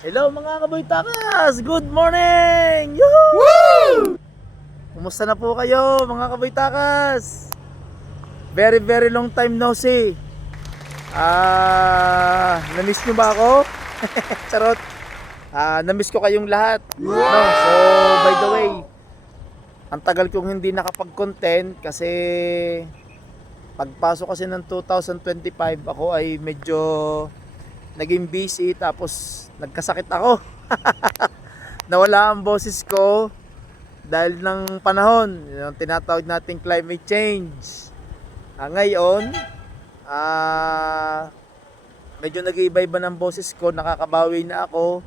Hello mga kaboy takas! Good morning! Yoo-hoo! Kumusta na po kayo mga kaboy takas? Very long time no see. Na-miss nyo ba ako? Charot. Na-miss ko kayong lahat. No, so by the way, ang tagal kong hindi nakapag-content kasi pagpasok kasi ng 2025 ako ay medyo naging busy, tapos nagkasakit ako. Nawala ang boses ko dahil ng panahon, yung tinatawag nating climate change. Ngayon, medyo nag-iiba-iba ng boses ko, nakakabawi na ako.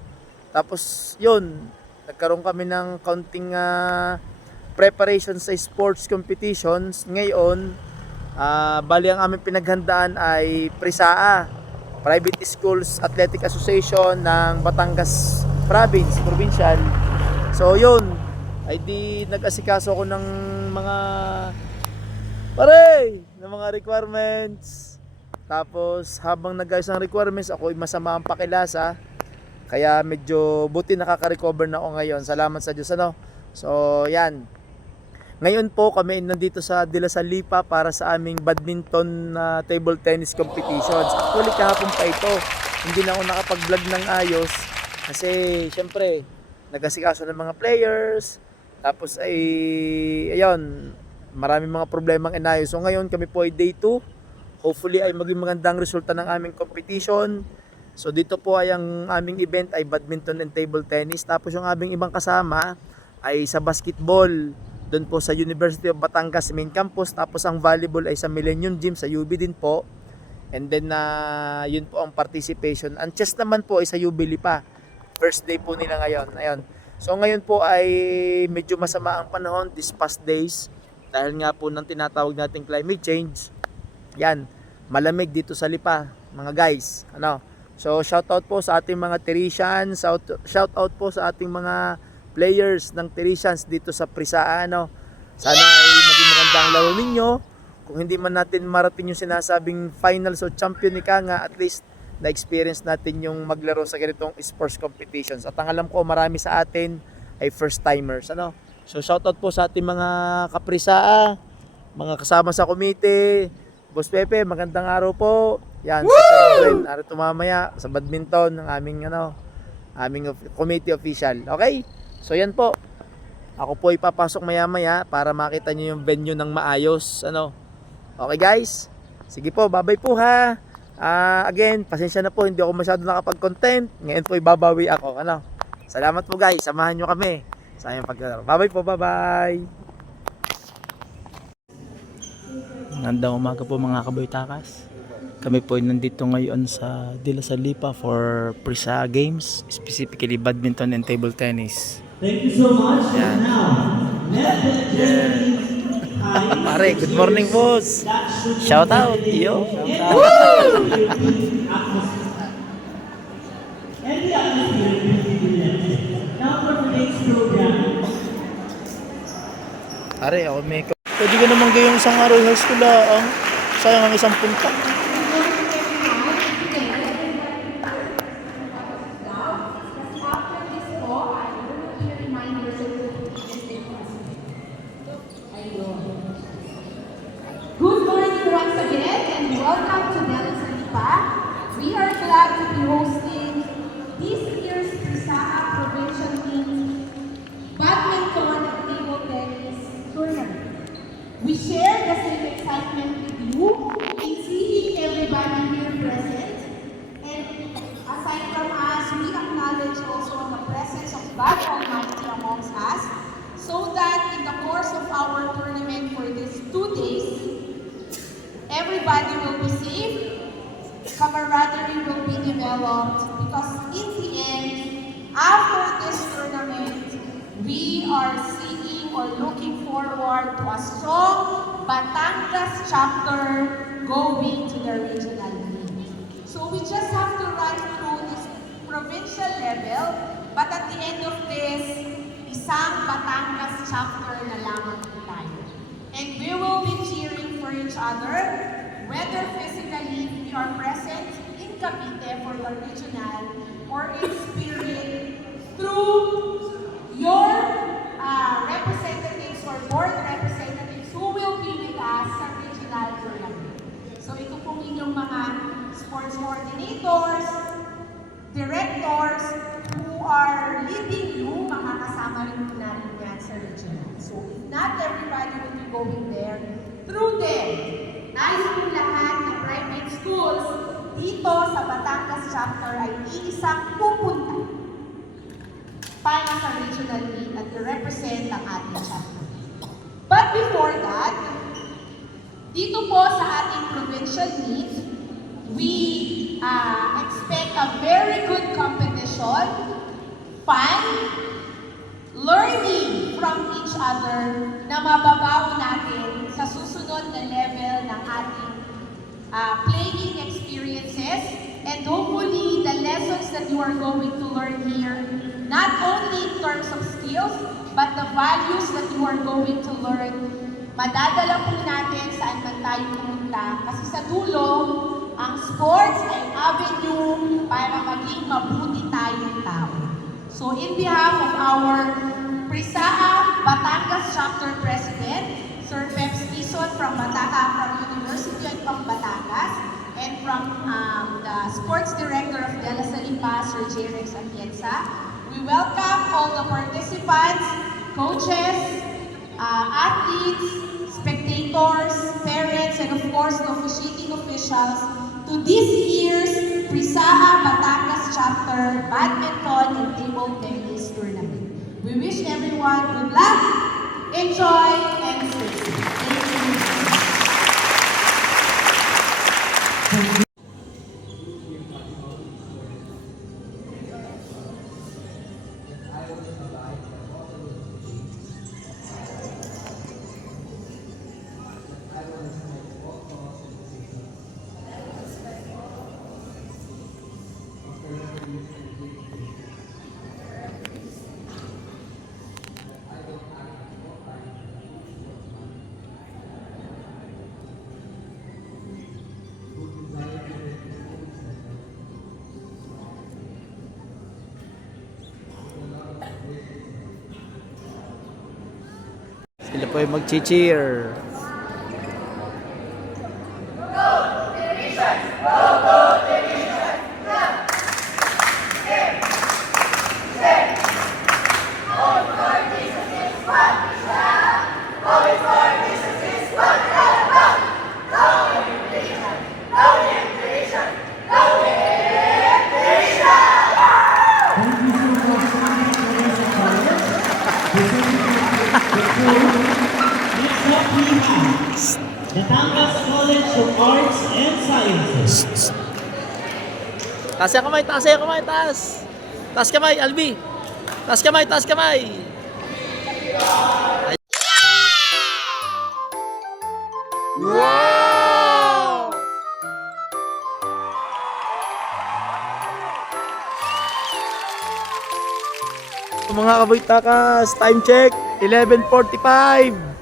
Tapos yun, nagkaroon kami ng counting preparation sa sports competitions. Ngayon, bali ang aming pinaghandaan ay PRISAA, Private Schools Athletic Association ng Batangas Provincial. So yun, ay di nag-asikaso ako ng mga mga requirements. Tapos habang nag-ayos ang requirements, ako ay masama ang pakilasa. Kaya medyo buti nakaka-recover na ako ngayon. Salamat sa Diyos, ano. So yan. Ngayon po kami nandito sa De La Salipa para sa aming badminton table tennis competitions. Actually kahapon pa ito, hindi na ako nakapag-vlog ng ayos kasi syempre nag-asikaso ng mga players, tapos ay ayun, maraming mga problemang inayos. So ngayon kami po ay day 2, hopefully ay maging magandang resulta ng aming competition. So dito po ay ang aming event ay badminton and table tennis, tapos yung aming ibang kasama ay sa basketball doon po sa University of Batangas main campus, tapos ang volleyball ay sa Millennium Gym sa UB din po. And then yun po ang participation. Ang chess naman po ay sa UB Lipa. First day po nila ngayon. Ayun. So ngayon po ay medyo masama ang panahon these past days dahil nga po ng tinatawag nating climate change. Yan, malamig dito sa Lipa, mga guys. Ano? So shout out po sa ating mga Teresians, shout out po sa ating mga players ng Teresians dito sa PRISAA, ano. Sana ay maging magandang laro ninyo. Kung hindi man natin marating yung sinasabing finals o champion ni Kanga, at least na-experience natin yung maglaro sa ganitong sports competitions. At ang alam ko, marami sa atin ay first timers, ano. So shoutout po sa ating mga kaprisaa, mga kasama sa komite. Boss Pepe, magandang araw po. Yan, sa Sir araw tumamaya sa badminton ng aming committee official. Okay? So yan po. Ako po ipapasok maya-maya para makita niyo yung venue ng maayos, ano. Okay guys? Sige po, bye-bye po ha. Again, pasensya na po, hindi ako masyado nakapag-content. Ngayon po ibabawi ako, ano. Salamat po guys, samahan niyo kami sa aming paglalaro. Bye-bye po, bye-bye. Magandang umaga po mga kaboy takas. Kami po ay nandito ngayon sa De La Salipa for PRISAA Games, specifically badminton and table tennis. Thank you so much. Yan. Now, Pare, good morning boss. Shout out, yo. Pare, ako may pwede ka naman gayong isang araw high school lang. Sayang ang isang punta. Good morning once again and welcome to De La Salipa. We are glad to be hosting this year's PRISAA Provincial Team Badminton and Table Tennis Tournament. We share the same excitement with you in seeing everybody here present. And aside from us, we acknowledge also the presence of God Almighty amongst us, so that in the course of our tournament for these 2 days, everybody will be safe, camaraderie will be developed, because in the end, after this tournament, we are seeing or looking forward to a strong Batangas chapter going to the regional league. So we just have to run through this provincial level, but at the end of this, isang Batangas chapter na lamang po tayo. And we will be cheering for each other, whether physically we are present in Cavite for the regional or in spirit your representatives or board representatives who will be with us sa regional tournament. So ito pong inyong mga sports coordinators, directors who are leading you, makakasama rin po natin yan sa regional. So if not everybody will be going there, through them, tayo po lahat ng private schools dito sa Batangas chapter ay iisang pupunta para sa regional meet at i-represent ang ating chapter. But before that, dito po sa ating provincial meet, we expect a very good competition, fun, learning from each other na mababawi natin sa susunod na level ng ating playing experiences, and hopefully the lessons that you are going to learn here, not only in terms of skills, but the values that you are going to learn, madadala po natin saan man tayo pumunta. Kasi sa dulo, ang sports ay avenue para maging mabuti tayong tao. So in behalf of our Prisaa Batangas Chapter President, Sir Peps Quizon from University of Batangas, and from the Sports Director of De La Salle Pa, Sir J-Rex Atienza, we welcome all the participants, coaches, athletes, spectators, parents, and of course the officiating officials to this year's Prisaa Batangas Chapter Badminton and Table Tennis Tournament. We wish everyone good luck, enjoy, and stay safe. Thank you. Sila po yung mag-cheer. Batangas College of Arts and Sciences. Taas yung kamay, taas yung kamay, taas. Taas kamay, Albi. Taas kamay, taas kamay. Wow! Mga kaboy-takas, time check, 11:45.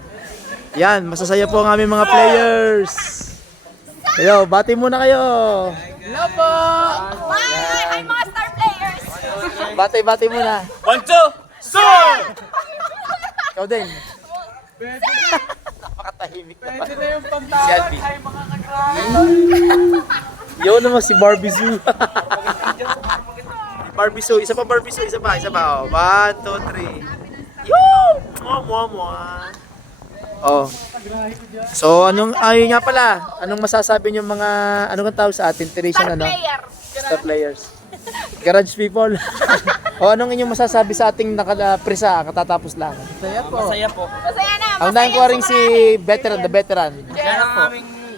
Yan, masasaya po ang aming mga players. Hello, bati muna kayo. Hello po. Hi, mga star players! Bati muna. 1, 2, sir! Ikaw din. Napakatahimik naman. Pwede na yung Si pagtawag. Albi. Hi mga kakrahan. Yun naman si Barbie Zoo. Barbie Zoo, isa pa Barbie Zoo, isa pa. Oh. 1, 2, 3. Yoo! Mwah. Oh. So, ayun nga pala, anong masasabi niyo mga, anong tawag sa atin? Teresian, ano? Star players. Garage people. O, anong inyong masasabi sa ating prisa, katatapos lang? Masaya po. Masaya po. Masaya na! Ang dahil ko rin si veteran, the veteran. Masaya po.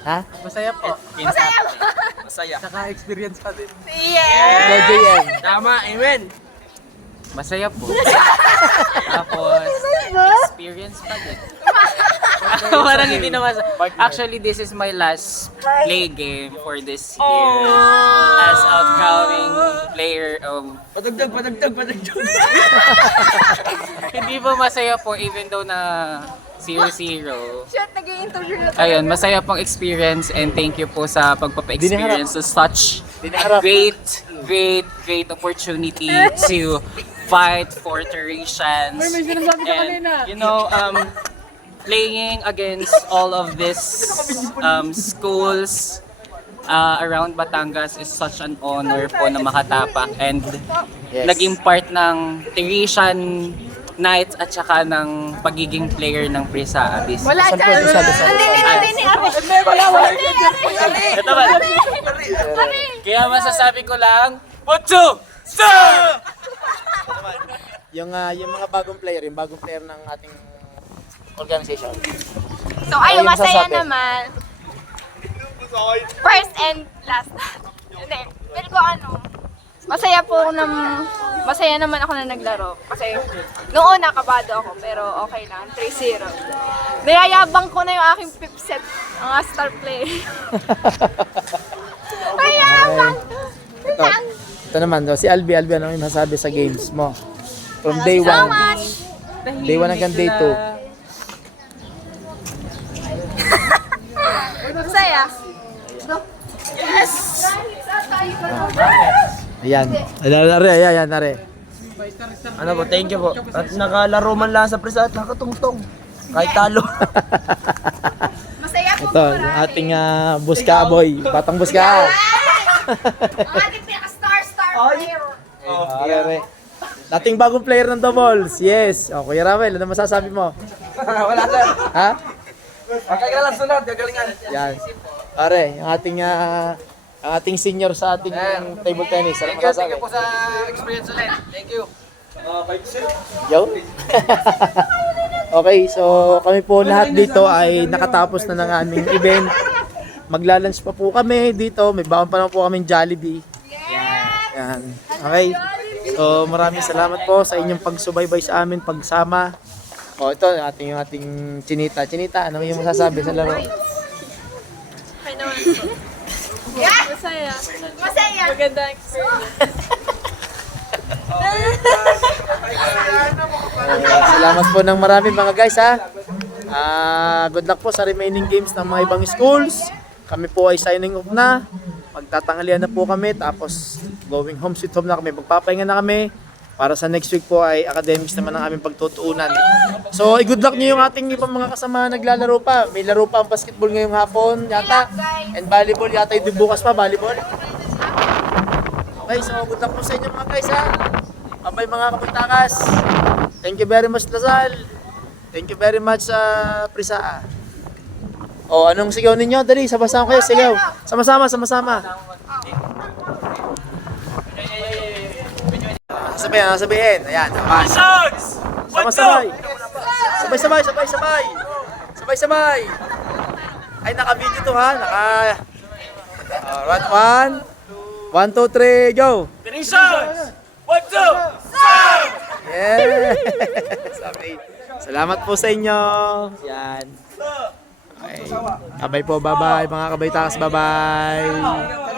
Ha? Masaya po. Masaya po! Masaya. Saka experience pa din. Yeah! Ikaw, JM. Tama, amen. Masaya po. Tapos, experience pa din. Parang hindi naman. Actually, this is my last play game for this year as outgoing player of... Padagdag. Hindi po masaya po even though na 0-0. Shit, nag-i-interview na tayo. Ayun, masaya pong experience and thank you po sa pagpapa-experience to such a great opportunity to fight for Teresians. And, you know, playing against all of these schools around Batangas is such an honor po na makatapak and Yes. naging part ng Teresian Nights at saka ng pagiging player ng Prisa Abyss. Wala Saan po dyan. yung sabi sa- Hindi ni Ari. Ito ba? Kaya masasabi ko lang, Butsu! Sir! Yung mga bagong player ng ating organization. So, ayun, Ayun, masaya sasabi. naman. First and last. Hindi. Pero ko masaya naman ako na naglaro. Kasi, noong una, kabado ako. Pero okay lang, 3-0. Niyayabang ko na yung aking fifth set. Mga star player. Niyayabang! Ito naman, si Albi, ano yung masasabi sa games mo? From day 1. So much! Day 1 hanggang day 2. Masaya. Ayan. Ayan, nare. Ano po, thank you po. At nakalaro man lang sa presa at nakatungtong. Kahit talo. Masaya po. Ito, yung ating buska boy. Batang buska. Ang ating pinaka-star player. Are. Dating bagong player ng doubles. Yes. O, Kuya Ramel, ano masasabi mo? Wala sir. Ha? Magkagalan sunod, gagalingan. Yan. Pare, yung ating senior sa ating table tennis. Ano masasabi? sa experience ulit. Thank you. Yo. Okay, so kami po lahat dito ay nakatapos na ng aming event. Magla-lunch pa po kami dito. May baon pa naman po kaming Jollibee. Yan. Okay. So maraming salamat po sa inyong pagsubaybay sa amin, pagsama. O ito, yung ating Chinita. Chinita, ano yung masasabi sa laro? Masaya. Masaya. Maganda experience. Salamat po ng marami mga guys ha. Good luck po sa remaining games ng mga ibang schools. Kami po ay signing off na. Magtatanghalian na po kami tapos going home sweet home na kami. Magpapahinga na kami. Para sa next week po ay academics naman ang aming pagtutuunan. So, good luck niyo yung ating ibang mga kasama naglalaro pa. May laro pa ang basketball ngayong hapon yata. And volleyball yata yung bukas pa, volleyball. Okay, so good luck po sa inyo mga guys ha. Bye mga kapagtakas. Thank you very much Lasal. Thank you very much sa Prisa. O, anong sigaw ninyo? Dali, sama-sama kayo, sigaw. Sama-sama. Sabihin. Ayan, naman. Sama-sabay. Sabay-sabay. Ay, naka-video to ha. Run 1, 2, 3, go. Yeah. Salamat po sa inyo. Yan. Okay. Bye-bye po, bye-bye. Mga kabaytakas, bye-bye.